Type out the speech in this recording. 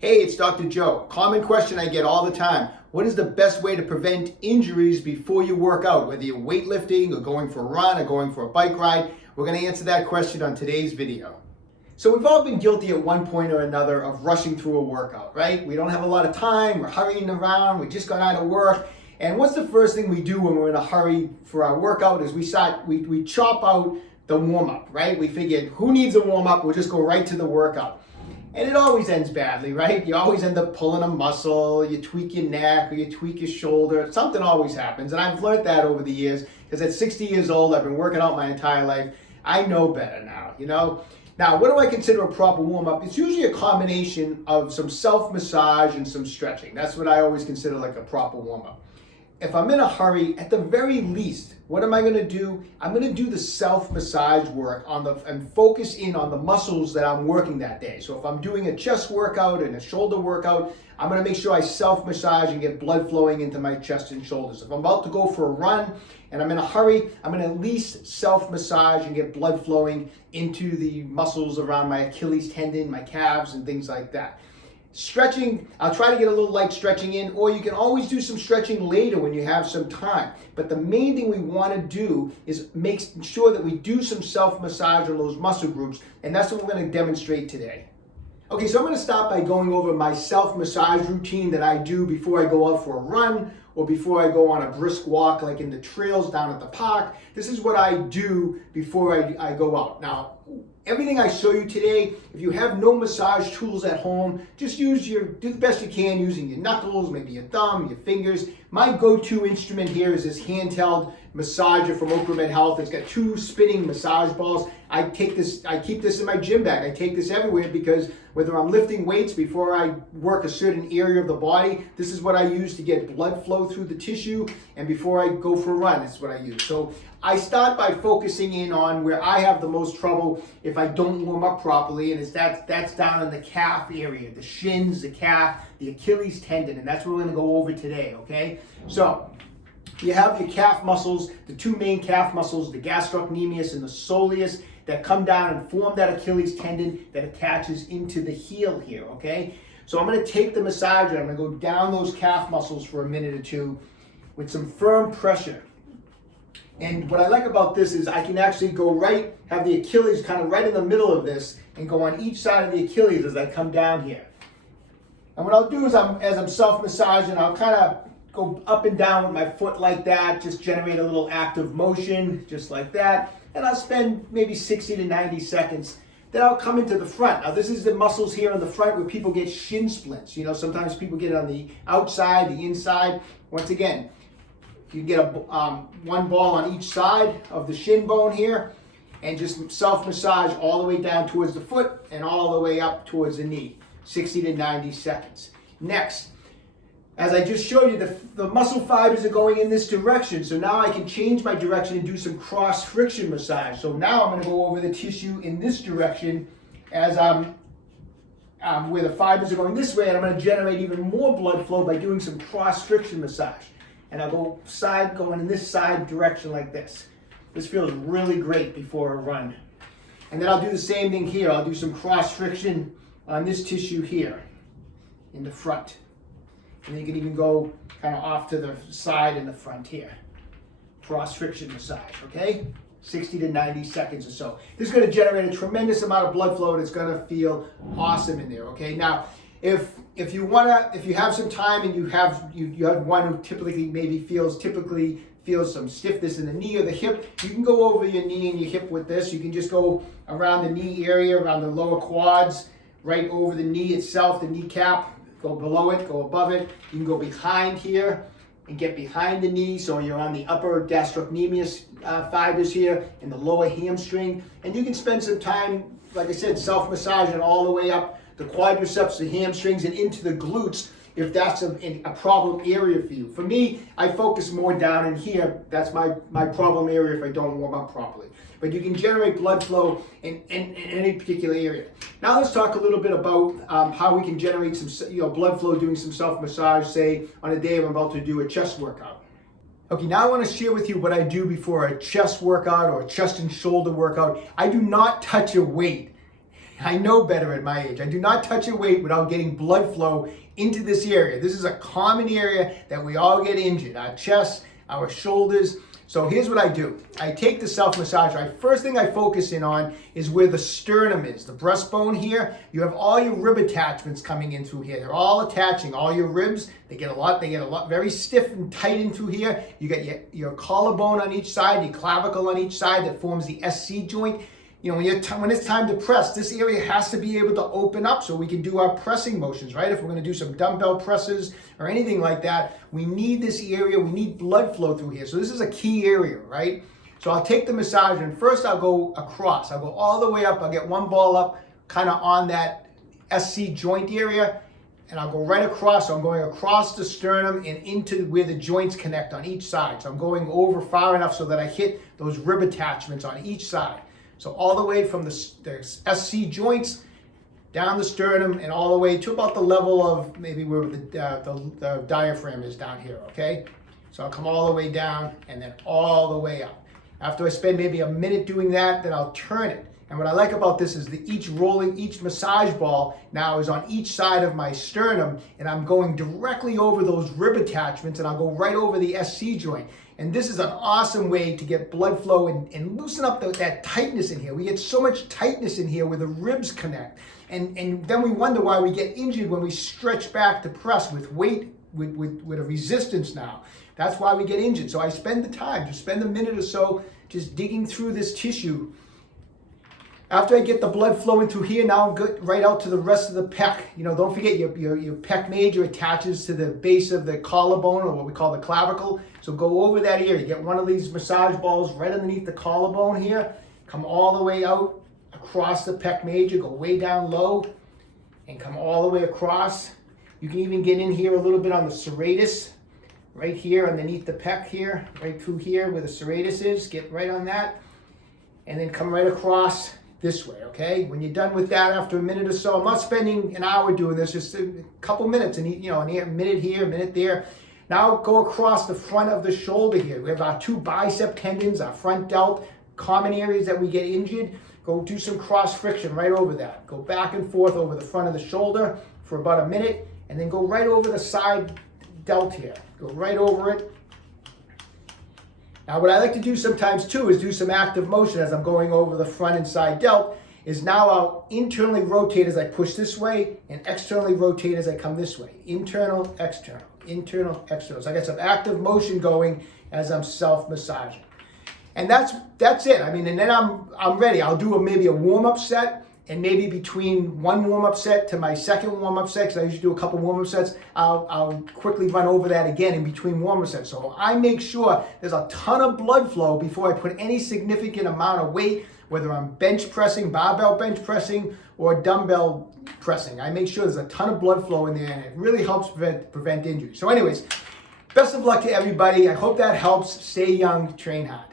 Hey, it's Dr. Joe. Common question I get all the time. What is the best way to prevent injuries before you work out? Whether you're weightlifting or going for a run or going for a bike ride, we're going to answer that question on today's video. So we've all been guilty at one point or another of rushing through a workout, right? We don't have a lot of time, we're hurrying around, we just got out of work. And what's the first thing we do when we're in a hurry for our workout is we chop out the warm-up, right? We figured, who needs a warm-up? We'll just go right to the workout. And it always ends badly, right? You always end up pulling a muscle, you tweak your neck, or you tweak your shoulder. Something always happens. And I've learned that over the years, because at 60 years old, I've been working out my entire life. I know better now, you know? Now, what do I consider a proper warm-up? It's usually a combination of some self-massage and some stretching. That's what I always consider like a proper warm-up. If I'm in a hurry, at the very least, what am I going to do? I'm going to do the self-massage work and focus in on the muscles that I'm working that day. So if I'm doing a chest workout and a shoulder workout, I'm going to make sure I self-massage and get blood flowing into my chest and shoulders. If I'm about to go for a run and I'm in a hurry, I'm going to at least self-massage and get blood flowing into the muscles around my Achilles tendon, my calves, and things like that. Stretching, I'll try to get a little light stretching in, or you can always do some stretching later when you have some time. But the main thing we want to do is make sure that we do some self-massage on those muscle groups, and that's what we're going to demonstrate today. Okay, so I'm going to start by going over my self-massage routine that I do before I go out for a run or before I go on a brisk walk like in the trails down at the park. This is what I do before I go out. Now, everything I show you today, if you have no massage tools at home, just do the best you can using your knuckles, maybe your thumb, your fingers. My go-to instrument here is this handheld massager from OcraMed Health. It's got 2 spinning massage balls. I keep this in my gym bag. I take this everywhere because whether I'm lifting weights before I work a certain area of the body, this is what I use to get blood flow through the tissue, and before I go for a run, this is what I use. So I start by focusing in on where I have the most trouble if I don't warm up properly, and that's down in the calf area, the shins, the calf, the Achilles tendon, and that's what we're going to go over today, okay? So you have your calf muscles, the 2 main calf muscles, the gastrocnemius and the soleus, that come down and form that Achilles tendon that attaches into the heel here, okay? So I'm going to take the massager, I'm going to go down those calf muscles for a minute or two with some firm pressure. And what I like about this is I can actually go have the Achilles kind of right in the middle of this and go on each side of the Achilles as I come down here. And what I'll do is as I'm self-massaging, I'll kind of go up and down with my foot like that, just generate a little active motion, just like that. And I'll spend maybe 60 to 90 seconds. Then I'll come into the front. Now this is the muscles here on the front where people get shin splints. You know, sometimes people get it on the outside, the inside. Once again, you get one ball on each side of the shin bone here, and just self-massage all the way down towards the foot and all the way up towards the knee, 60 to 90 seconds. Next, as I just showed you, the muscle fibers are going in this direction, so now I can change my direction and do some cross-friction massage. So now I'm going to go over the tissue in this direction as where the fibers are going this way, and I'm going to generate even more blood flow by doing some cross-friction massage. And I'll going in this side direction like this. This feels really great before a run. And then I'll do the same thing here. I'll do some cross-friction on this tissue here in the front. And then you can even go kind of off to the side in the front here. Cross-friction massage, okay? 60 to 90 seconds or so. This is going to generate a tremendous amount of blood flow, and it's going to feel awesome in there, okay? Now, if you have some time and you have one who typically feels some stiffness in the knee or the hip, you can go over your knee and your hip with this. You can just go around the knee area, around the lower quads, right over the knee itself, the kneecap. Go below it, go above it. You can go behind here and get behind the knee, so you're on the upper gastrocnemius fibers here and the lower hamstring. And you can spend some time, like I said, self-massaging all the way up the quadriceps, the hamstrings, and into the glutes if that's a problem area for you. For me, I focus more down in here. That's my problem area if I don't warm up properly. But you can generate blood flow in any particular area. Now let's talk a little bit about how we can generate some blood flow doing some self-massage, say on a day I'm about to do a chest workout. Okay, now I want to share with you what I do before a chest workout or a chest and shoulder workout. I do not touch a weight. I know better at my age. I do not touch a weight without getting blood flow into this area. This is a common area that we all get injured, our chest, our shoulders. So here's what I do. I take the self-massager. First thing I focus in on is where the sternum is, the breastbone here. You have all your rib attachments coming in through here. They're all attaching, all your ribs. They get a lot very stiff and tight in through here. You got your collarbone on each side, your clavicle on each side that forms the SC joint. You know, when it's time to press, this area has to be able to open up so we can do our pressing motions, right? If we're going to do some dumbbell presses or anything like that, we need this area, we need blood flow through here. So this is a key area, right? So I'll take the massager and first I'll go across. I'll go all the way up. I'll get one ball up kind of on that SC joint area and I'll go right across. So I'm going across the sternum and into where the joints connect on each side. So I'm going over far enough so that I hit those rib attachments on each side. So all the way from the SC joints down the sternum and all the way to about the level of maybe where the diaphragm is down here, okay? So I'll come all the way down and then all the way up. After I spend maybe a minute doing that, then I'll turn it. And what I like about this is that each massage ball now is on each side of my sternum and I'm going directly over those rib attachments and I'll go right over the SC joint. And this is an awesome way to get blood flow and loosen up that tightness in here. We get so much tightness in here where the ribs connect. And then we wonder why we get injured when we stretch back to press with weight, with a resistance now. That's why we get injured. So I spend the time, just spend a minute or so just digging through this tissue. After I get the blood flowing through here, now I'll go right out to the rest of the pec. You know, don't forget your pec major attaches to the base of the collarbone, or what we call the clavicle. So go over that area. Get one of these massage balls right underneath the collarbone here. Come all the way out across the pec major. Go way down low and come all the way across. You can even get in here a little bit on the serratus. Right here underneath the pec here. Right through here where the serratus is. Get right on that. And then come right across this way, okay? When you're done with that after a minute or so, I'm not spending an hour doing this, just a couple minutes, and a minute here, a minute there. Now go across the front of the shoulder here. We have our two bicep tendons, our front delt, common areas that we get injured. Go do some cross friction right over that. Go back and forth over the front of the shoulder for about a minute, and then go right over the side delt here. Go right over it. Now what I like to do sometimes too is do some active motion as I'm going over the front and side delt, is now I'll internally rotate as I push this way and externally rotate as I come this way. Internal, external, internal, external. So I got some active motion going as I'm self-massaging. And that's it. I mean, and then I'm ready. I'll do maybe a warm-up set, and maybe between one warm-up set to my second warm-up set, because I usually do a couple warm-up sets, I'll quickly run over that again in between warm-up sets. So I make sure there's a ton of blood flow before I put any significant amount of weight, whether I'm bench pressing, barbell bench pressing, or dumbbell pressing. I make sure there's a ton of blood flow in there, and it really helps prevent injury. So anyways, best of luck to everybody. I hope that helps. Stay young, train hard.